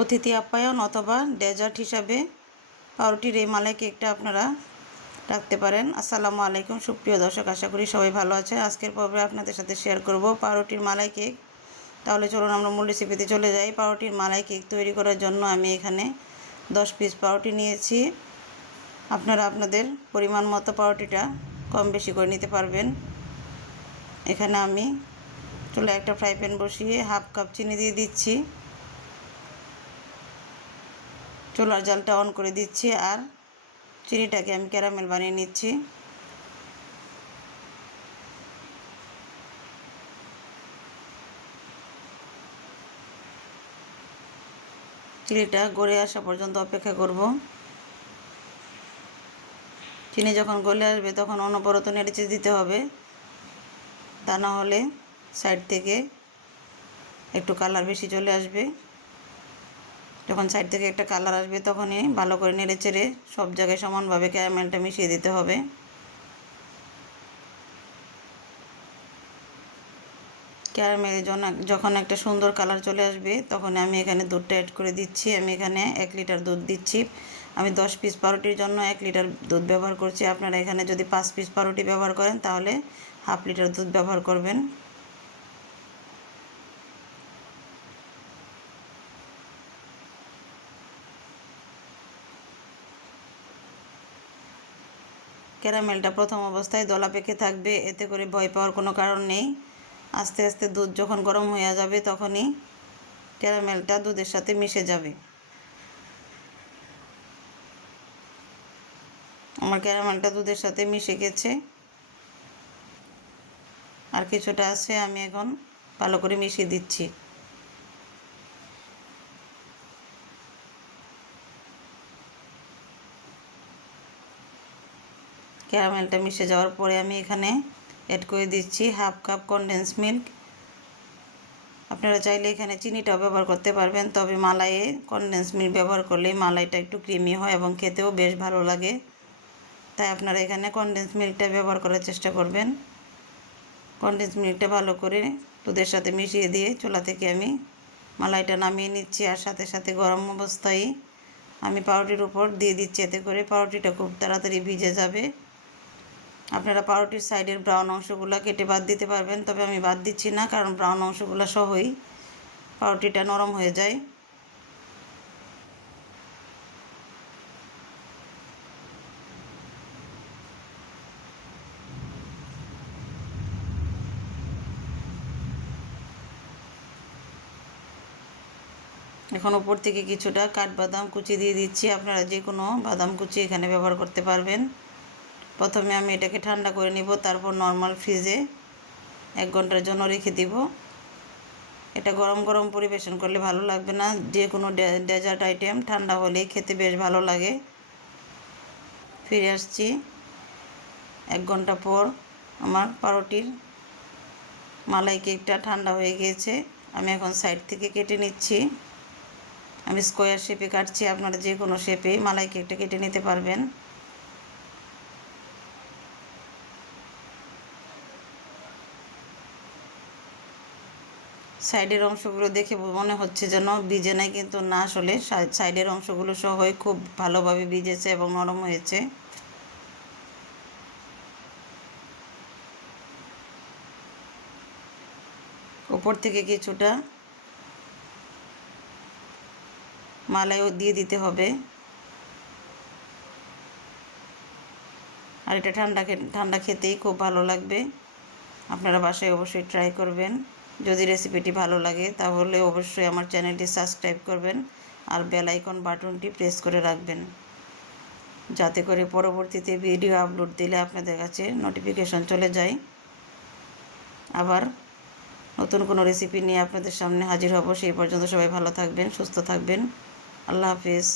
অতিথি আপ্যায়ন অথবা ডেজার্ট হিসাবে পাউরুটির এই মালাই কেকটা আপনারা রাখতে পারেন। আসসালামু আলাইকুম সুপ্রিয় দর্শক, আশা করি সবাই ভালো আছে। আজকের পর্বে আপনাদের সাথে শেয়ার করব পাউরুটির মালাই কেক। তাহলে চলুন আমরা মূল রেসিপিতে চলে যাই। পাউরুটির মালাই কেক তৈরি করার জন্য আমি এখানে 10 পিস পাউরুটি নিয়েছি। আপনারা আপনাদের পরিমাণ মতো পাউরুটিটা কম বেশি করে নিতে পারবেন। এখানে আমি চুলায় একটা ফ্রাই প্যান বসিয়ে হাফ কাপ চিনি দিয়ে দিচ্ছি। চুলার জালটা অন করে দিচ্ছি আর চিনিটাকে আমি ক্যারামেল বানিয়ে নিচ্ছি। চিনিটা গলে আসা পর্যন্ত অপেক্ষা করব। চিনি যখন গলে আসবে তখন অনবরত নেড়েচে দিতে হবে, তা না হলে সাইড থেকে একটু কালার বেশি চলে আসবে। যখন সাইড থেকে একটা কালার আসবে তখনই ভালো করে নেড়েচেড়ে সব জায়গায় সমানভাবে ক্যারামেলটা মিশিয়ে দিতে হবে। ক্যারামেলের জন্য যখন একটা সুন্দর কালার চলে আসবে তখন আমি এখানে দুধটা অ্যাড করে দিচ্ছি। আমি এখানে 1 লিটার দুধ দিচ্ছি। আমি 10 পিস পাউরুটির জন্য 1 লিটার দুধ ব্যবহার করছি। আপনারা এখানে যদি 5 পিস পাউরুটি ব্যবহার করেন তাহলে হাফ লিটার দুধ ব্যবহার করবেন। ক্যারামেলটা প্রথম অবস্থায় দলা পেকে থাকবে, এতে করে ভয় পাওয়ার কোনো কারণ নেই। আস্তে আস্তে দুধ যখন গরম হয়ে যাবে তখনই ক্যারামেলটা দুধের সাথে মিশে যাবে। আমার ক্যারামেলটা দুধের সাথে মিশে গেছে, আর কিছুটা আছে, আমি এখন ভালো করে মিশিয়ে দিচ্ছি। ক্যারামেলটা মিশে যাওয়ার পরে আমি এখানে অ্যাড করে দিচ্ছি হাফ কাপ কনডেন্স মিল্ক। আপনারা চাইলে এখানে চিনিটাও ব্যবহার করতে পারবেন, তবে মালাইয়ে কনডেন্স মিল্ক ব্যবহার করলে মালাইটা একটু ক্রিমি হয় এবং খেতেও বেশ ভালো লাগে। তাই আপনারা এখানে কনডেন্স মিল্কটা ব্যবহার করার চেষ্টা করবেন। কনডেন্স মিল্কটা ভালো করে দুধের সাথে মিশিয়ে দিয়ে চুলা থেকে আমি মালাইটা নামিয়ে নিচ্ছি, আর সাথে সাথে গরম অবস্থায় আমি পাউরুটির উপর দিয়ে দিচ্ছি। এতে করে পাউরুটিটা খুব তাড়াতাড়ি ভিজে যাবে। আপনারা পাউরুটির সাইডের ব্রাউন অংশগুলো কেটে বাদ দিতে পারবেন, তবে আমি বাদ দিচ্ছি না, কারণ ব্রাউন অংশগুলো সহই পাউরুটিটা নরম হয়ে যায়। এখন উপর থেকে কিছুটা কাঠবাদাম কুচি দিয়ে দিচ্ছি। আপনারা যে কোনো বাদাম কুচি এখানে ব্যবহার করতে পারবেন। প্রথমে আমি এটাকে ঠান্ডা করে নিব, তারপর নর্মাল ফ্রিজে 1 ঘন্টার জন্য রেখে দিব। এটা গরম গরম পরিবেশন করলে ভালো লাগবে না। যে কোনো ডেজার্ট আইটেম ঠান্ডা হলে খেতে বেশ ভালো লাগে। ফিরে আসছি 1 ঘন্টা পর। আমার পাউরুটির মালাই কেকটা ঠান্ডা হয়ে গিয়েছে। আমি এখন সাইড থেকে কেটে নিচ্ছি। আমি স্কোয়ার শেপে কাটছি, আপনারা যে কোনো শেপে মালাই কেকটা কেটে নিতে পারবেন। সাইডের অংশগুলো দেখে মনে হচ্ছে যেন ভিজে নাই, কিন্তু না, আসলে সাইডের অংশগুলো সহই খুব ভালোভাবে ভিজেছে এবং নরম হয়েছে। উপর থেকে কিছুটা মালাইও দিয়ে দিতে হবে। আর এটা ঠান্ডা খেতেই খুব ভালো লাগবে। আপনারা বাসায় অবশ্যই ট্রাই করবেন। যদি রেসিপিটি ভালো লাগে তাহলে অবশ্যই আমার চ্যানেলটি সাবস্ক্রাইব করবেন আর বেল আইকন বাটনটি প্রেস করে রাখবেন, যাতে করে পরবর্তীতে ভিডিও আপলোড দিলে আপনাদের কাছে নোটিফিকেশন চলে যায়। আবার নতুন কোনো রেসিপি নিয়ে আপনাদের সামনে হাজির হব। সেই পর্যন্ত সবাই ভালো থাকবেন, সুস্থ থাকবেন। আল্লাহ হাফেজ।